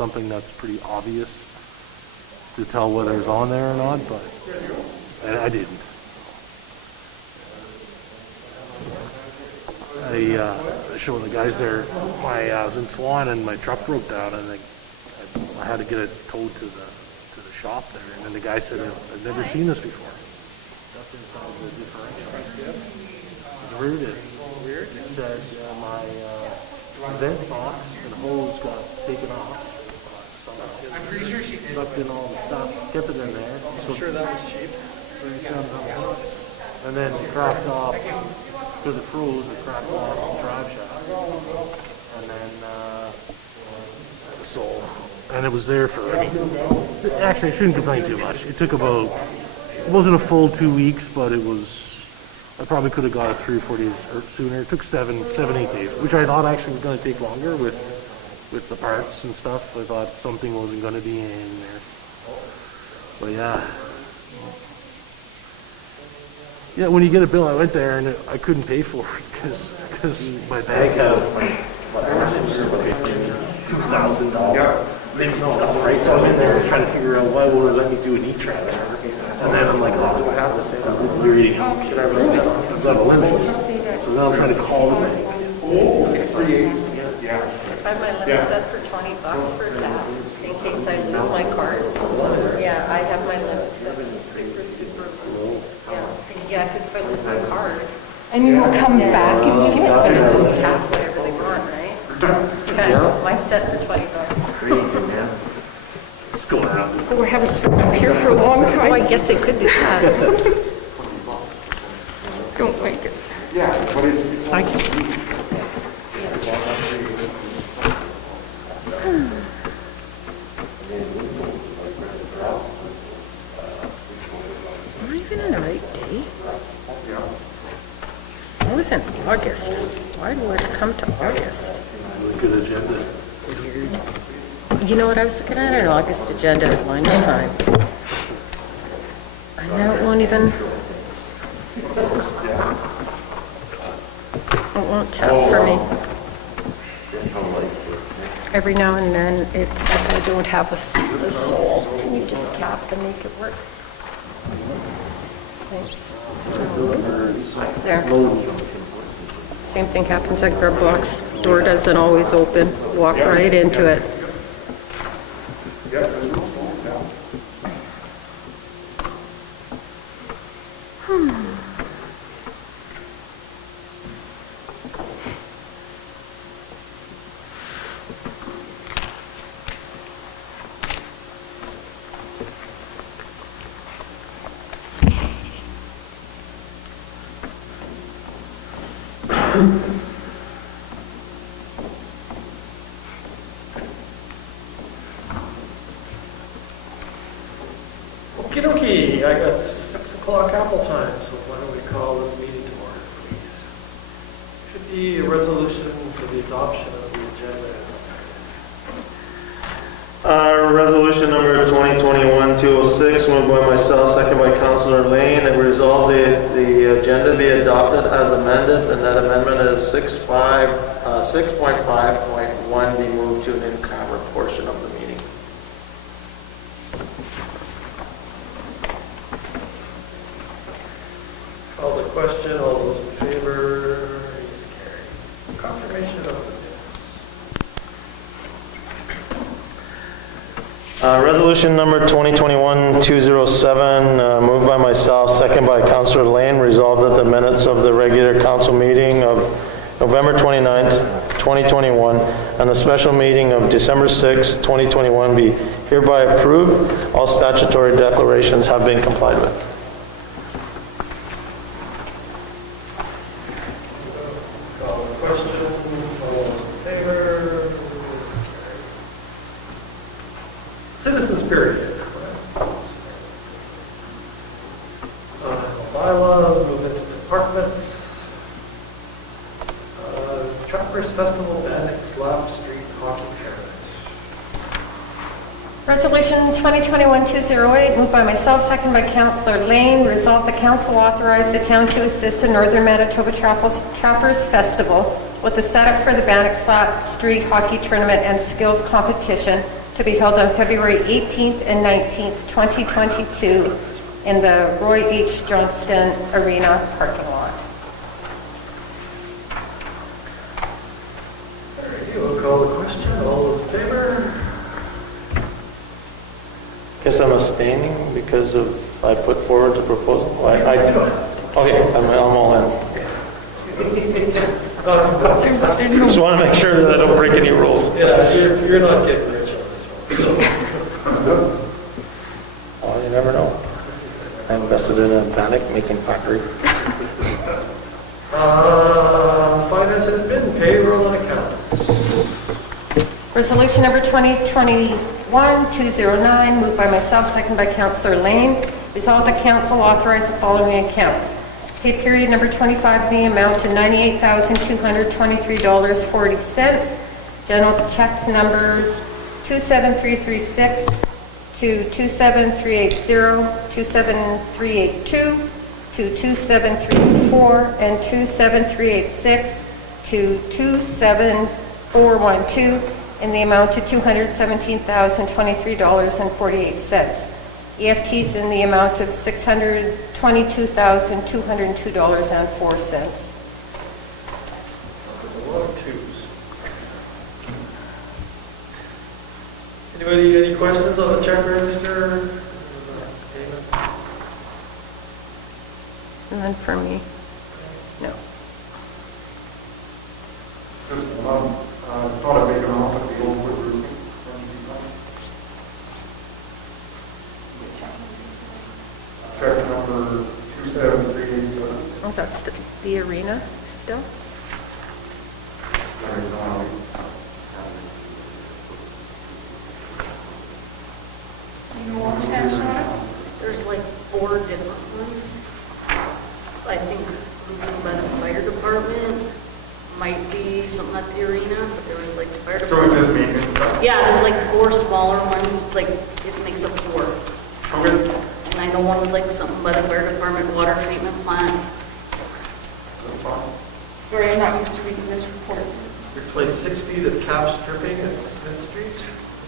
something that's pretty obvious to tell whether it's on there or not, but I didn't. I showed the guys there, I was in Swan and my truck broke down and I had to get it towed to the shop there, and then the guy said, I've never seen this before. That's inside the differential. Weird. It said my vent box and hose got taken off. I'm pretty sure she did. Sucked in all the stuff, kept it in there. I'm sure that was cheap. And then it cracked off, because it froze, it cracked off the drive shaft. And then, and it was there for, actually I shouldn't complain too much. It took about, it wasn't a full 2 weeks, but it was, I probably could have got it 3 or 4 days sooner. It took 7, 8 days, which I thought actually was going to take longer with the parts and stuff. I thought something wasn't going to be in there. But yeah. Yeah, when you get a bill, I went there and I couldn't pay for it because my bank has like $2,000 limit stuff, right? So I'm in there trying to figure out why won't it let me do an e-transfer. And then I'm like, oh, do I have this? I'm reading it. Should I write it? I've got a limit. So now I'm trying to call the bank. Yeah. I have my limit set for $20 for that, in case I lose my card. Yeah, I have my limit set for super. Yeah, because if I lose my card. And you will come back and do it? But it's just tap whatever they want, right? Okay, mine's set for $20. Crazy, man. Let's go around. Oh, we haven't sat up here for a long Oh, time. I guess they could do that. Don't like it. Yeah, but it's... Thank you. Not even a right day. It wasn't August. Why do it come to August? Good agenda. Weird. You know what I was looking at? An August agenda at lunchtime. I know it won't even... It won't tap for me. Every now and then, it's like I don't have a soul. Can you just tap and make it work? Thanks. There. Same thing happens at Grub Box. Door doesn't always open. Walk right into it. Okie dokie, I got 6 o'clock Apple time, so why don't we call this meeting to order, please? Should be a resolution for the adoption of the agenda. Resolution number 2021-206, moved by myself, second by Councillor Lane, that resolve the agenda be adopted as amended, and that amendment is 6.5.1 be moved to an in-camera portion of the meeting. Call the question, all those in favor, please carry. Confirmation of the minutes. Resolution number 2021-207, moved by myself, second by Councillor Lane, resolved that the minutes of the regular council meeting of November 29th, 2021, and the special meeting of December 6th, 2021 be hereby approved. All statutory declarations have been complied with. Call the question, all those in favor, citizens period. Bylaws, move into departments. Trappers Festival, Bannock Slab Street Hockey Tournament. Resolution 2021-208, moved by myself, second by Councillor Lane. Resolve the council authorize the town to assist the Northern Manitoba Trappers Festival with the setup for the Bannock Slab Street Hockey Tournament and Skills Competition to to be held on February 18th and 19th, 2022 in the Roy H. Johnston Arena parking lot. We'll call the question. All those in favor? Guess I'm abstaining because of, I put forward the proposal. Okay, I'm all in. There's no, Just want to make sure that I don't break any rules. Yeah, you're not getting rich on this one. Oh, you never know. I invested in a panic-making factory. Finance and admin, payroll and accounts. Resolution number 2021-209, moved by myself, second by Councillor Lane. Resolved that council authorize the following accounts. Pay period number 25 in the amount to $98,223.40. General checks numbers 27336 to 27380, 27382 to 27384, and 27386 to 27412 in the amount to $217,023.48. EFTs in the amount of $622,202.04. There's a lot of twos. Anybody, any questions on the check register? None for me. No. It's not a big amount, but the old wood roofing. Check number 27387. Was that the arena still? There's like 4 different ones. I think something by the fire department, might be something at the arena, but there was like the fire So department. it's just maintenance stuff? Yeah, there's like 4 smaller ones, like it makes up 4. Okay. And I know one was like something by the fire department, water treatment plant. That's fine. sorry, I'm not used to reading this report. Replace 6 feet of cap stripping at Smith Street.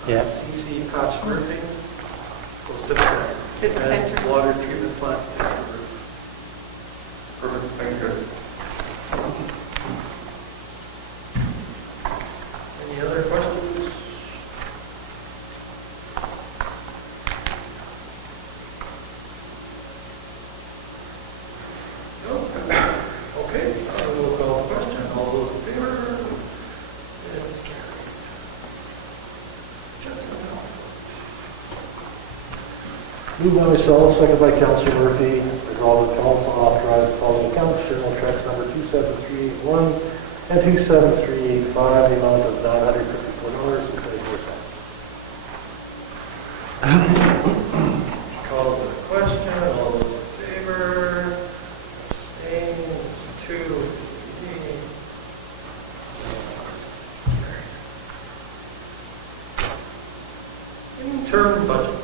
Yeah. CC patch stripping. Go Civic Center. Civic And Center. water treatment plant. Perfect, thank you. Any other questions? No? Okay, we'll call the question. All those in favor? It's carried. Just a moment. Moved by myself, second by Councillor Murphy, resolved that council authorize the following accounts, journal checks number 27381 and 27385, the amount of $954.24. Call the question. All those in favor? Abstain. 2. Interim budget.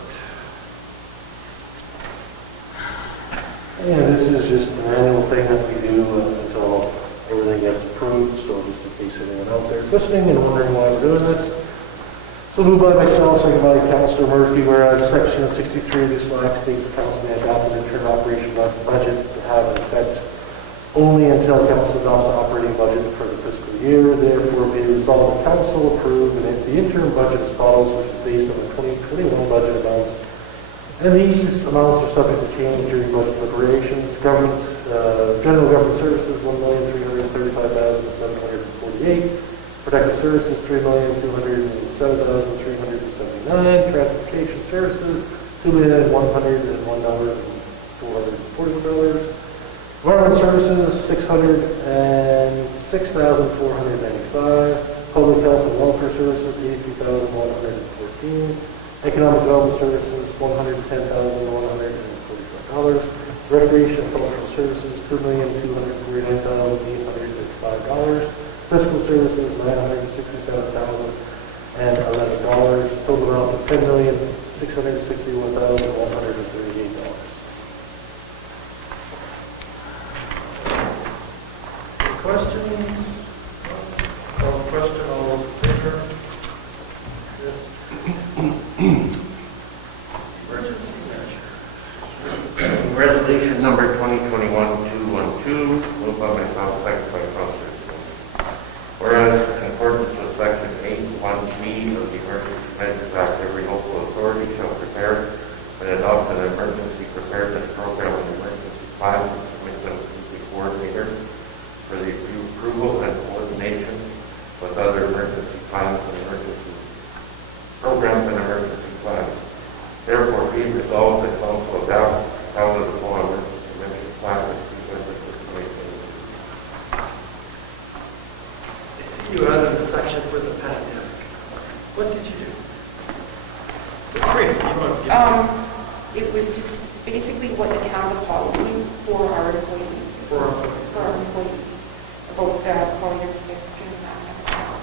Yeah, this is just an annual thing that we do until everything gets approved, so just in case anyone out there is listening and wondering why we're doing this. So moved by myself, second by Councillor Murphy, whereas Section 63 of this act states the council may adopt an interim operation budget to have an effect only until council adopts an operating budget for the fiscal year. Therefore, be resolved that council approve the interim budget as follows, which is based on the 2021 budget amounts. And these amounts are subject to change during budget deliberations. Government, general government services, $1,335,748. Protective services, $3,207,379. Transportation services, $2,101,441. Environment services, $606,495. Public health and welfare services, $83,114. Economic development services, $110,145. Recreation and cultural services, $2,249,805. Fiscal services, $967,011. Total amount of $10,661,138. Questions? Call the question. All those in favor? Yes. Emergency measure. Resolution number 2021-212, moved by myself, second by Councilor Singh. Whereas in accordance with section 8(1)(b) of the Emergency Measures Act, every local authority shall prepare and adopt an emergency preparedness program and emergency plan to submit them to the coordinator for the approval and coordination with other emergency plans and emergency programs and emergency plans. Therefore, be resolved that council adopt how the emergency measures plan is presented to the commission. I see you added a section for the pandemic. What did you do? So great, you want to give It was just basically what the town of Paul doing for our employees. For our employees. For our employees. About calling in sick and that kind of stuff.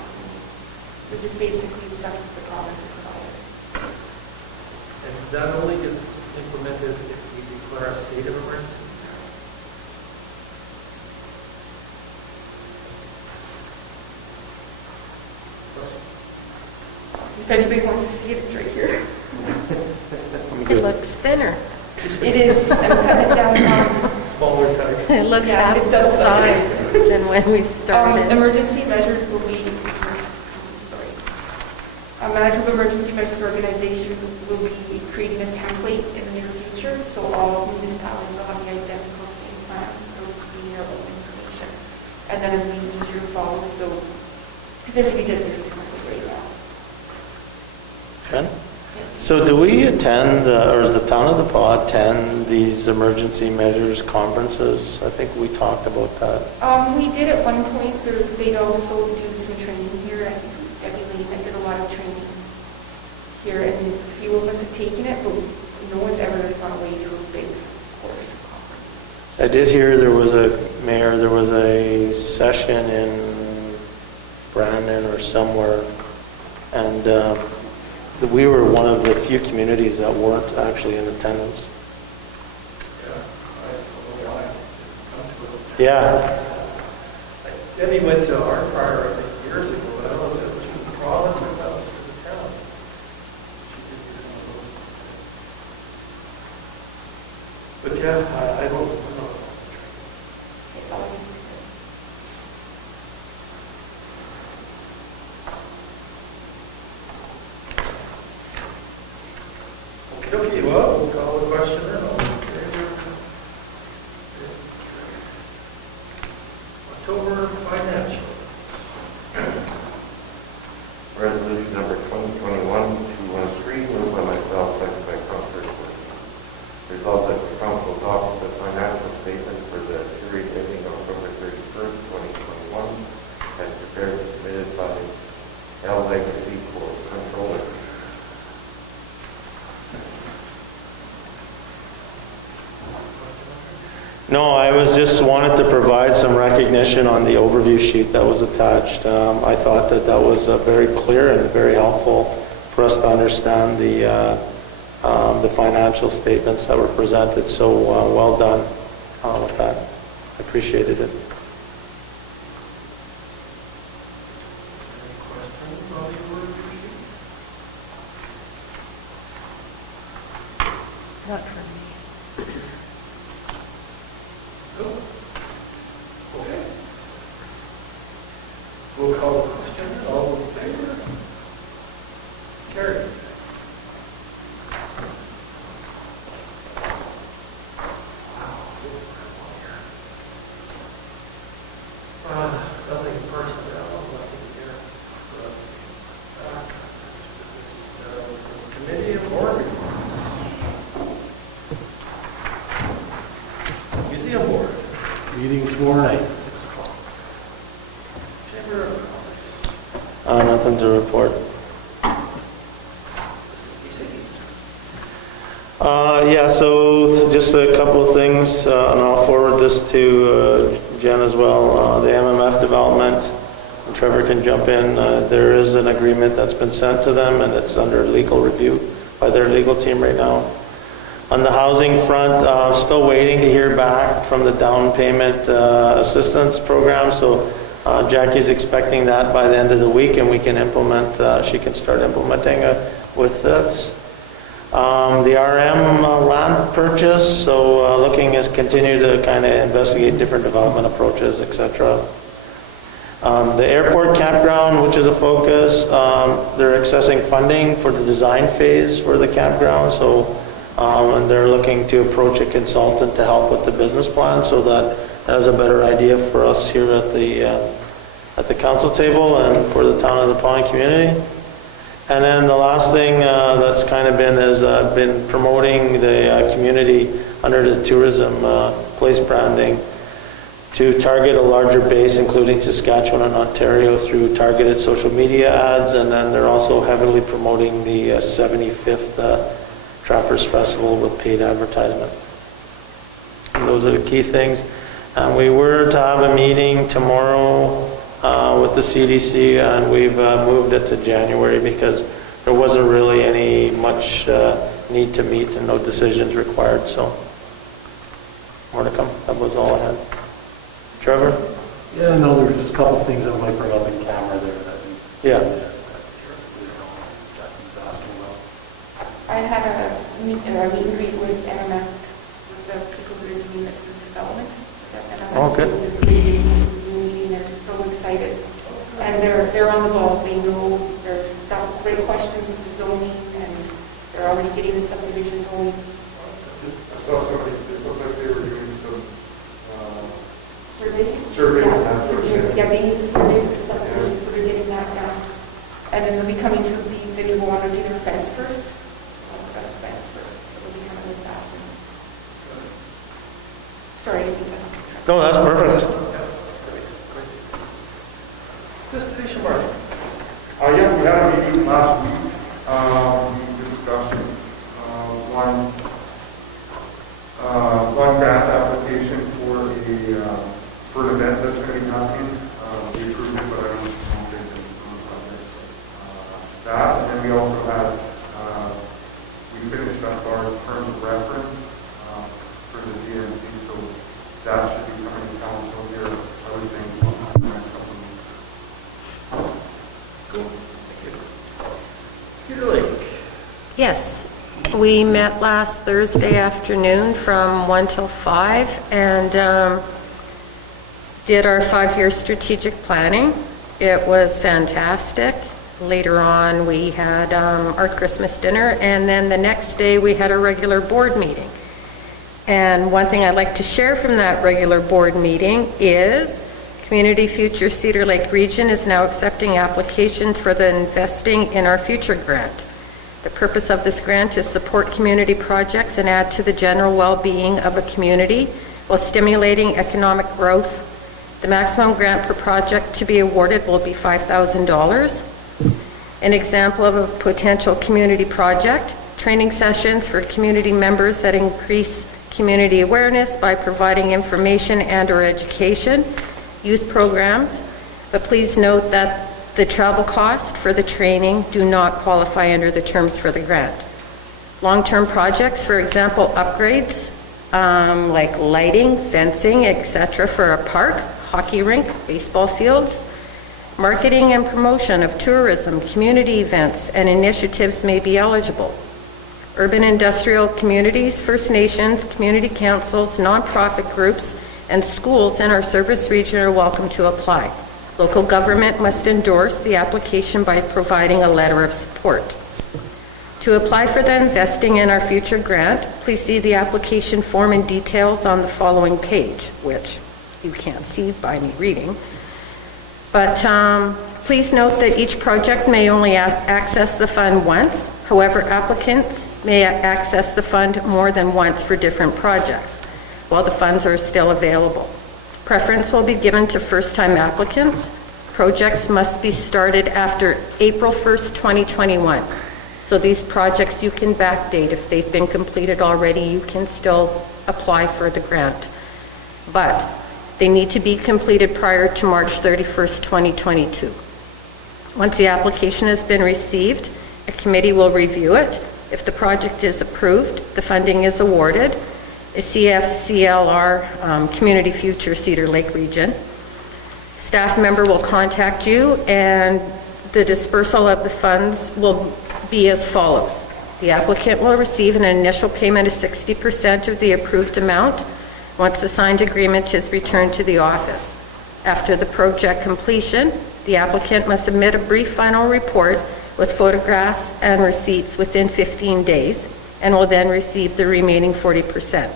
It was just basically stuff that the province provided. And that only gets implemented if we declare a state of emergency. If anybody wants to see it, it's right here. It looks thinner. It is, I'm cutting it down. Smaller type. It looks Yeah, half it the does. size than when we started. Emergency measures will be, sorry. A Manitoba Emergency Measures Organization will be creating a template in the near future, so all municipalities will have the identical same plans, those will be their own information. And then it'll be easier to follow, so, because everybody does their template right now. Jen? So do we attend, or does the town of the Paw attend these emergency measures conferences? I think we talked about that. We did at one point, they'd also do some training here. I think it was Debbie Lane that did a lot of training here, and a few of us have taken it, but no one's ever gone away to a big course conference. I did hear there was a session in Brandon or somewhere, and we were one of the few communities that weren't actually in attendance. Yeah. Debbie went to our prior, I think, years ago, but I don't know if it was from the province or if that was from the town. But yeah, I don't know. Okay, well, we'll call the question then. All in favor? October financial. Resolution number 2021-213, moved by myself, second by Councilor Singh. Resolved that the council adopts the financial statement for the period ending October 31st, 2021, as prepared and submitted by L. Legacy Controller. No, I was just wanted to provide some recognition on the overview sheet that was attached. I thought that was very clear and very helpful for us to understand the financial statements that were presented. So well done with that. I appreciated it. Any questions on the overview sheet? Not for me. Nope. Okay. We'll call the question. All in favor? Carried. Nothing personnel, nothing here. Committee of board reports. Museum board. Meeting tomorrow night, 6 o'clock. Chamber of Commerce. Nothing to report. Yeah, so just a couple of things, and I'll forward this to Jen as well. The MMF development, and Trevor can jump in. There is an agreement that's been sent to them, and it's under legal review by their legal team right now. On the housing front, still waiting to hear back from the down payment assistance program. So Jackie's expecting that by the end of the week, and we can implement. She can start implementing a with this. The RM land purchase, so looking is continue to kind of investigate different development approaches, etc. The airport campground, which is a focus, they're accessing funding for the design phase for the campground, so and they're looking to approach a consultant to help with the business plan, so that has a better idea for us here at the council table and for the town of the Pawnee community. And then the last thing that's kind of been promoting the community under the tourism place branding to target a larger base, including Saskatchewan and Ontario, through targeted social media ads. And then they're also heavily promoting the 75th Trappers Festival with paid advertisement. And those are the key things. And we were to have a meeting tomorrow with the CDC, and we've moved it to January because there wasn't really any much need to meet and no decisions required. So more to come. That was all I had. Trevor? Yeah, no, there was just a couple of things that might bring up in camera there that Yeah. Justin's asking about. I had a meet and greet with MMF, with the people who are doing the development. Oh, good. It was a great meeting. They're so excited. And they're on the ball. They know they're got great questions with the zoning, and they're already getting the subdivision going. It looks like they were doing some Survey? survey. Yeah, they need a survey for the subdivision, so they're getting that done. And then they'll be coming to they want to do their fence first. So that's fence first, so we'll be coming with that. Sorry, I didn't mean to- No, that's perfect. Destination market. Yeah, we had a meeting last week. We discussed one grant application for an event that's going to be happening. We approved it, but I don't know if it's on the project. That, and then we also had, we finished up our terms of reference for the DNC, so that should be coming to council here, I would think, in the next couple of weeks. Cedar Lake. Yes, we met last Thursday afternoon from 1 till 5 and did our 5-year strategic planning. It was fantastic. Later on, we had our Christmas dinner, and then the next day we had a regular board meeting. And one thing I'd like to share from that regular board meeting is Community Future Cedar Lake Region is now accepting applications for the Investing in Our Future grant. The purpose of this grant is support community projects and add to the general well-being of a community while stimulating economic growth. The maximum grant per project to be awarded will be $5,000. An example of a potential community project, training sessions for community members that increase community awareness by providing information and/or education, youth programs, but please note that the travel cost for the training do not qualify under the terms for the grant. Long-term projects, for example, upgrades like lighting, fencing, etc. for a park, hockey rink, baseball fields, marketing and promotion of tourism, community events, and initiatives may be eligible. Urban industrial communities, First Nations, community councils, nonprofit groups, and schools in our service region are welcome to apply. Local government must endorse the application by providing a letter of support. To apply for the Investing in Our Future grant, please see the application form and details on the following page, which you can't see by me reading. But please note that each project may only access the fund once. However, applicants may access the fund more than once for different projects while the funds are still available. Preference will be given to first-time applicants. Projects must be started after April 1st, 2021. So these projects you can backdate. If they've been completed already, you can still apply for the grant. But they need to be completed prior to March 31st, 2022. Once the application has been received, a committee will review it. If the project is approved, the funding is awarded. A CFCLR, Community Future Cedar Lake Region. Staff member will contact you, and the dispersal of the funds will be as follows. The applicant will receive an initial payment of 60% of the approved amount once the signed agreement is returned to the office. After the project completion, the applicant must submit a brief final report with photographs and receipts within 15 days and will then receive the remaining 40%.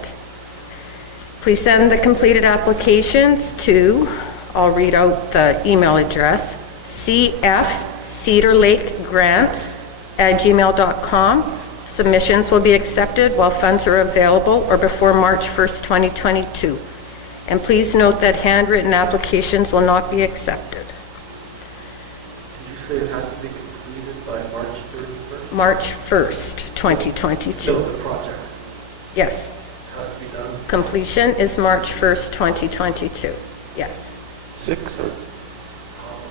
Please send the completed applications to, I'll read out the email address, cfcedarlakegrants@gmail.com. Submissions will be accepted while funds are available or before March 1st, 2022. And please note that handwritten applications will not be accepted. Did you say it has to be completed by March 31st? March 1st, 2022. So the project Yes. has to be done. Completion is March 1st, 2022. Yes. 6 or?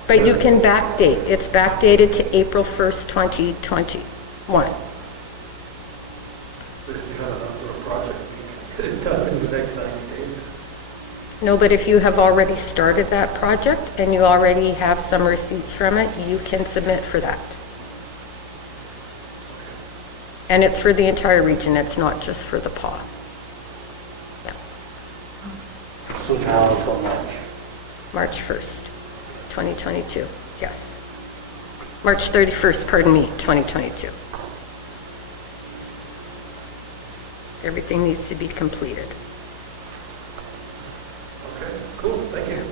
But you can backdate. It's backdated to April 1st, 2021. So if you have enough for a project, you can get it done in the next 90 days. No, but if you have already started that project and you already have some receipts from it, you can submit for that. And it's for the entire region, it's not just for the pod. Yeah. So now until March. March 1st, 2022, yes. March 31st, pardon me, 2022. Everything needs to be completed. Okay, cool, thank you.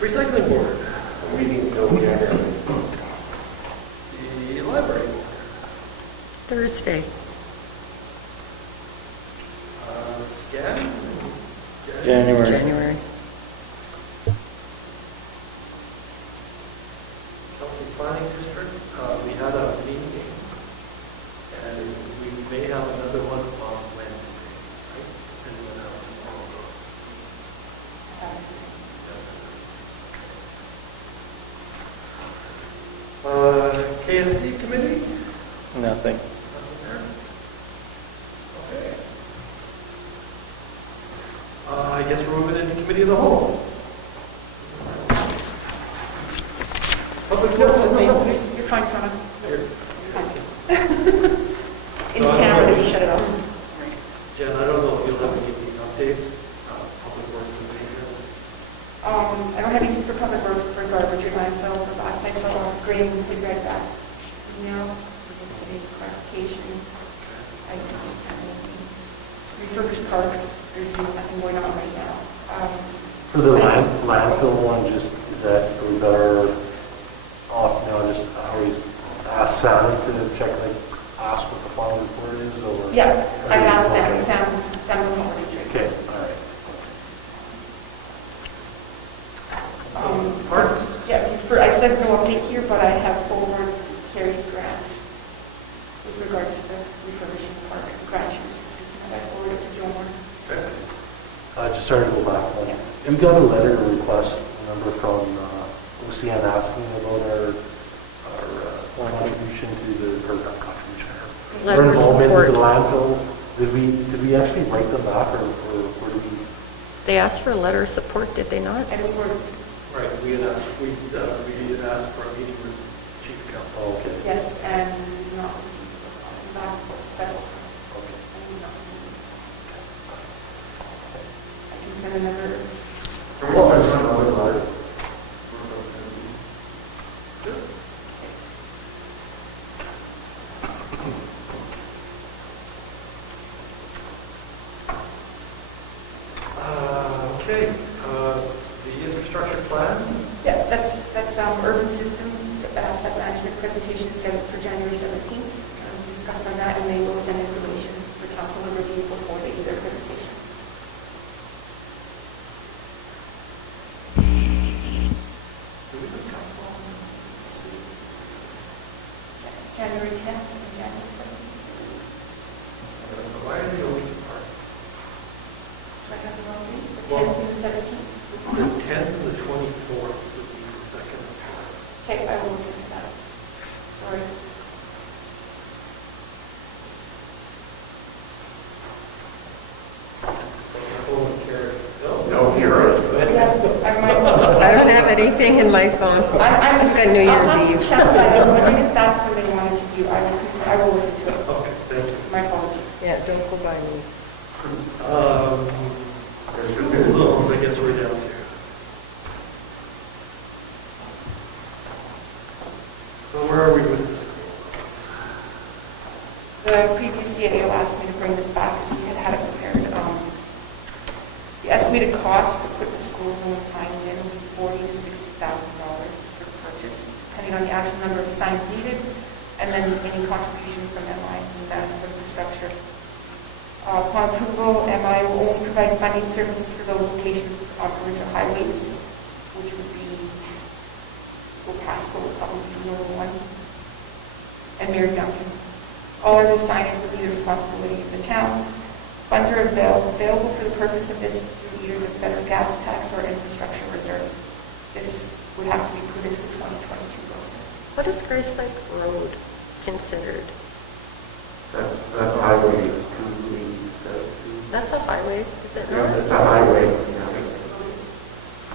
Recycling board, Meeting till January. the library board. Thursday. Scan? January. January. County Planning District, we had a meeting, and we may have another one on Wednesday, right? And then tomorrow. KSD committee? Nothing. Nothing there? Okay. I guess we're moving into committee of the whole. Public Works and Maintenance. You're fine, Shawna. Here. In camera, you shut it off. Jen, I don't know if you'll have any updates, Public Works and Maintenance. I don't have anything for public works for garbage or landfill. For last I saw, Graham had read that email with any clarification. I don't have anything. Refurbished parks, there's nothing going on right now. For the landfill one, just, is that, we better, just always ask Sally to check, like, ask what the final report is, or? Yeah, I've asked Sam's already. Okay, all right. Parks? Yeah, I said no update here, but I have forwarded Carrie's grant with regards to the refurbishing the park. The grant she was speaking of, I forwarded to Joe Moore. Just started to go back. Yeah. We got a letter request, remember, from OCN asking about our contribution to the, or not contribution, Letter our of involvement with the support. landfill. Did we actually write them back, or did we? They asked for a letter of support, did they not? I think we're, Right, we had asked for a meeting with Chief Counsel. Oh, okay. yes, and we do not receive the last was settled. Okay. And we not receive. I can send another. Okay, the infrastructure plan, Yeah, that's urban systems, site management presentation scheduled for January 17th. We discussed on that, and they will send information for council to review before they do their presentation. do we have council on this? January 10th and January 17th. Why are they going to park? Do I have the wrong date? The Well- 10th and the 17th? The 10th and the 24th would be the second. Okay, I will look into that. Sorry. No, you're right. Yeah, I might. I don't have anything in my phone. I'm I've got New I'll have Year's to Eve. check that. I'm wondering if that's when they wanted to do don't go by me. Little, I guess we're down here. So where are we with this? The previous CAO asked me to bring this back because we had it prepared. The estimated cost to put the school zone signs in would be $40,000 to $60,000 for the purchase, depending on the actual number of signs needed, and then any contribution from MI from that infrastructure. Upon approval, MI will only provide funding services for those locations on provincial highways, which would be Pasco would probably be the only one, and Mary Duncan. All other signage would be the responsibility of the town. Funds are available for the purpose of this through either the federal gas tax or infrastructure reserve. This would have to be put into the 2022 budget. What is Grace Lake Road considered? That's highway 2. That's a highway, is it Yeah, not? it's a highway.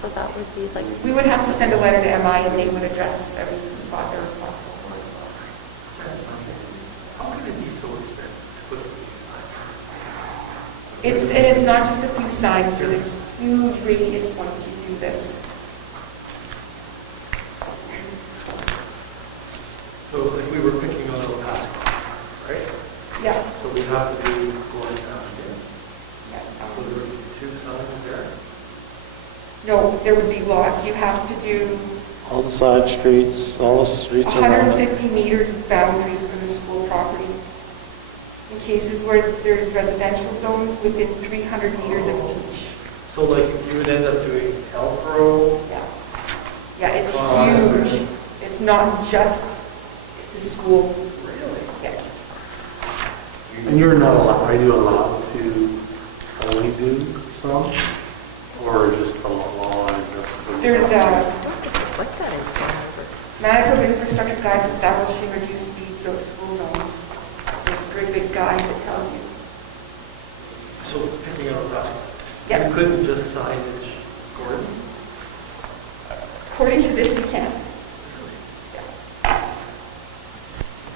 So that would be like, We would have to send a letter to MI and they would address every spot they're responsible for as well. How can it be so expensive to put up these signs? And it's not just a few signs, there's a huge radius once you do this. So like we were picking on El Paso, right? Yeah. So we have to do going down here. Yeah. So there would be 2 signs there. No, there would be lots. You have to do All the side streets, all the streets around it. 150 meters of boundary for the school property. In cases where there's residential zones, within 300 meters of each. So like you would end up doing Elk Row. Yeah. Yeah, it's Oh, huge. It's not just the school. Really? Yeah. And you're not allowed, are you allowed to only do some? Or just a law and just? There's a I don't think it's like that in Vancouver. Manitoba Infrastructure Guide for establishing reduced speeds of school zones. There's a great big guide that tells you. So picking on El Paso. Yep. You couldn't just signage Gordon? According to this, you can.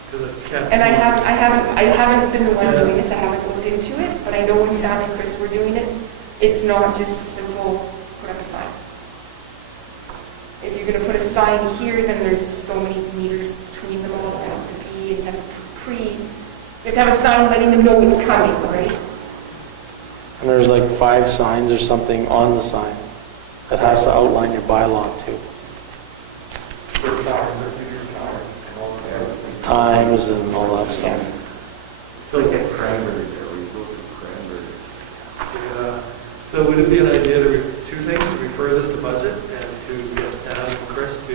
Because I can't. And see- I haven't been the one doing this, I haven't looked into it, but I know when Sam and Chris were doing it, it's not just a simple put up a sign. If you're gonna put a sign here, then there's so many meters between them all, that have to be, and you have to have a sign letting them know it's coming, right? And there's like 5 signs or something on the sign that has to outline your bylaw too. For time, 13-year time, and all that. Times and all that stuff. So, Get cranberries there, we go to cranberries. so would it be an idea to, 2 things, to refer this to budget and to get Sam and Chris to,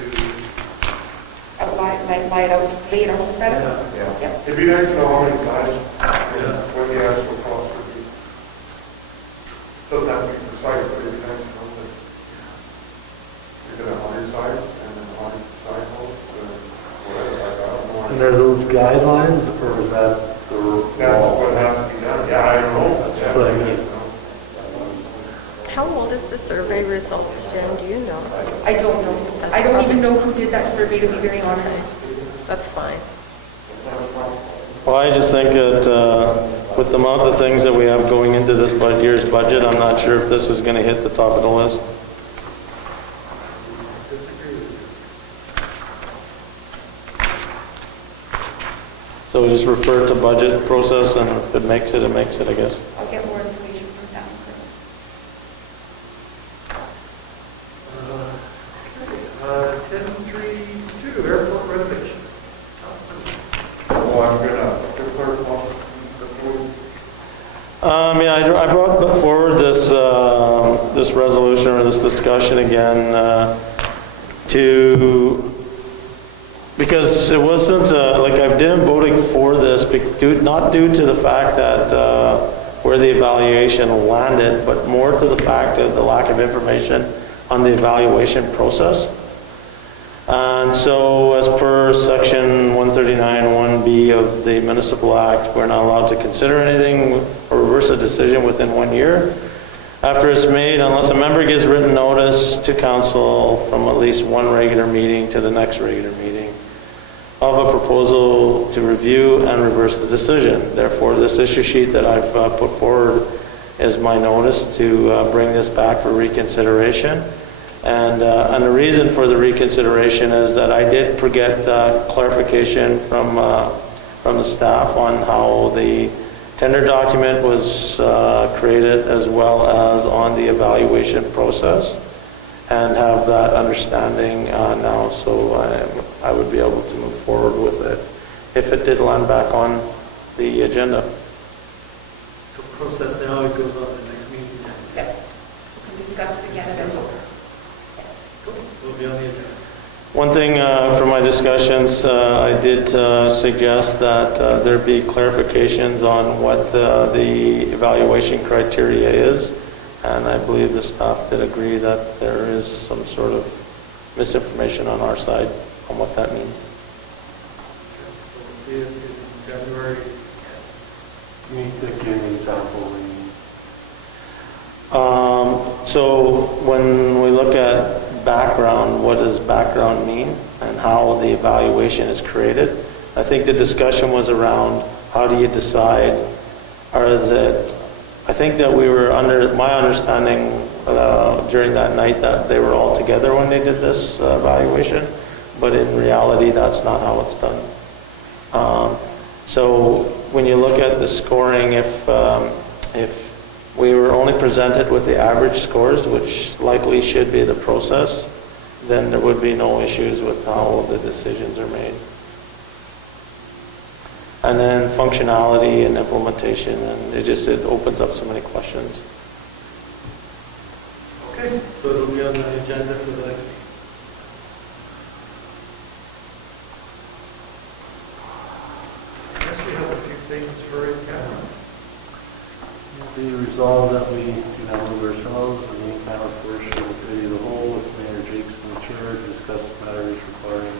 Lay it out better. yeah, Yeah. It'd be nice to know how many times, Yeah. and what the actual cost would be. Doesn't have to be precise, but it'd be nice to know that. Is it 100 sides, and then 100 side holes, or whatever, like that? I don't know. And are those guidelines, or is that the That's law? what has to be done, yeah, I don't know. That's what I mean. How old is the survey results, Jen? Do you know? I don't know. I don't even know who did that survey, to be very honest. That's fine. Well, I just think that with the amount of things that we have going into this year's budget, I'm not sure if this is going to hit the top of the list. disagree with you. So we just refer to budget process, and if it makes it, it makes it, I guess. I'll get more information from Sam and Chris. 1032, airport renovation. Well, I'm gonna, the clerk wants to approve. Yeah, I brought forward this, this resolution or this discussion again because it wasn't, like I didn't voting for this, not due to the fact that where the evaluation landed, but more to the fact of the lack of information on the evaluation process. And so as per section 139(1)B of the Municipal Act, we're not allowed to consider anything or reverse a decision within 1 year after it's made unless a member gives written notice to council from at least one regular meeting to the next regular meeting of a proposal to review and reverse the decision. Therefore, this issue sheet that I've put forward is my notice to bring this back for reconsideration. And the reason for the reconsideration is that I did get clarification from the staff on how the tender document was created, as well as on the evaluation process, and have that understanding now, so I would be able to move forward with it if it did land back on the agenda. The process now, it goes on the next meeting. Yep. We can discuss it again at a It'll be on the agenda. One thing from my discussions, I did suggest that there be clarifications on what the evaluation criteria is, and I believe the staff did agree that there is some sort of misinformation on our side on what that means. We'll see it in January. Can you give me an example? So when we look at background, what does background mean and how the evaluation is created? I think the discussion was around how do you decide, or is it, I think that we were under, my understanding during that night that they were all together when they did this evaluation, but in reality that's not how it's done. So when you look at the scoring, if we were only presented with the average scores, which likely should be the process, then there would be no issues with how the decisions are made. And then functionality and implementation, and it opens up so many questions. Okay, so it'll be on the agenda for the next meeting. I guess we have a few things for it now. Be resolved that we do not move ourselves, the main panel portion of the committee of the whole, with Mayor Jakes in the chair, to discuss matters requiring